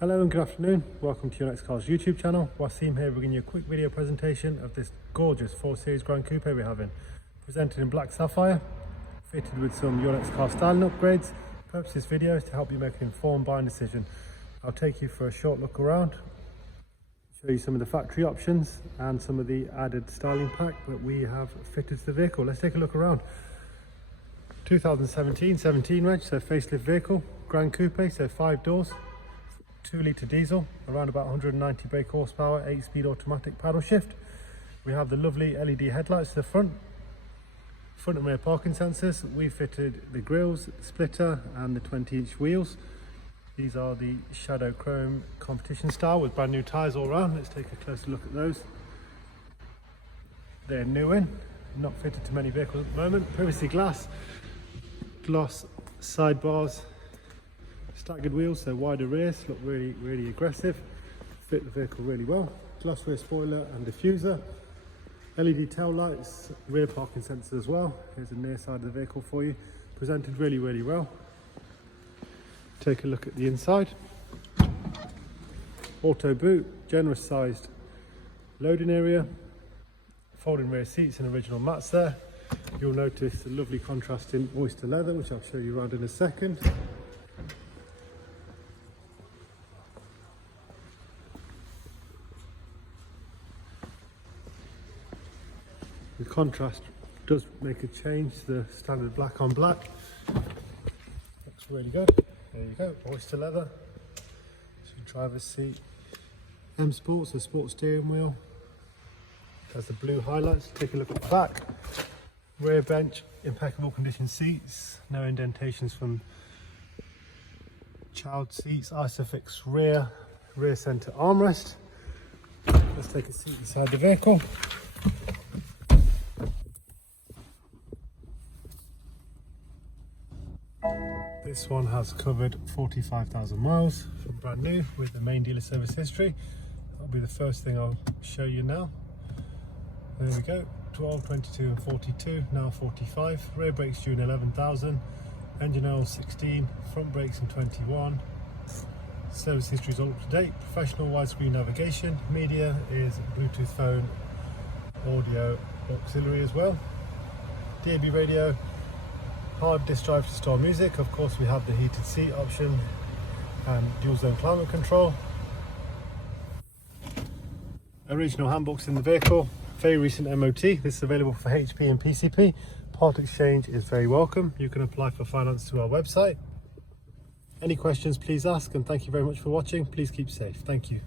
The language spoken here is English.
Hello and good afternoon, welcome to Your Next Car's YouTube channel. Wasim here, bringing you a quick video presentation of this gorgeous 4 Series Grand Coupe we're having. Presented in black sapphire, fitted with some Your Next Car styling upgrades. The purpose of this video is to help you make an informed buying decision. I'll take you for a short look around, show you some of the factory options and some of the added styling pack that we have fitted to the vehicle. Let's take a look around. 2017 reg, so facelift vehicle, Grand Coupe, so 5 doors. 2-litre diesel, around about 190 brake horsepower, 8-speed automatic paddle shift. We have the lovely LED headlights to the front and rear parking sensors. We fitted the grills, splitter and the 20-inch wheels. These are the shadow chrome competition style with brand new tyres all around. Let's take a closer look at those. They're new in, not fitted to many vehicles at the moment. Previously gloss sidebars, staggered wheels, so wider rears, look really aggressive, fit the vehicle really well. Gloss rear spoiler and diffuser, LED tail lights, rear parking sensor as well. Here's the near side of the vehicle for you, presented really well. Take a look at the inside. Auto boot, generous sized loading area, folding rear seats and original mats there. You'll notice the lovely contrasting oyster leather, which I'll show you around in a second. The contrast does make a change to the standard black on black. Looks really good. There you go, oyster leather. So driver's seat. M Sport, so sport steering wheel. There's the blue highlights. Take a look at the back. Rear bench, impeccable condition seats. No indentations from child seats. Isofix rear centre armrest. Let's take a seat inside the vehicle. This one has covered 45,000 miles from brand new with the main dealer service history. That'll be the first thing I'll show you now. There we go, 12, 22 and 42, now 45. Rear brakes due in 11,000, engine oil 16, front brakes in 21. Service history is all up to date. Professional widescreen navigation, media is Bluetooth phone, audio auxiliary as well. DAB radio, hard disk drive to store music. Of course we have the heated seat option and dual zone climate control. Original handbooks in the vehicle, very recent MOT. This is available for HP and PCP. Part exchange is very welcome. You can apply for finance through our website. Any questions please ask, and thank you very much for watching. Please keep safe. Thank you.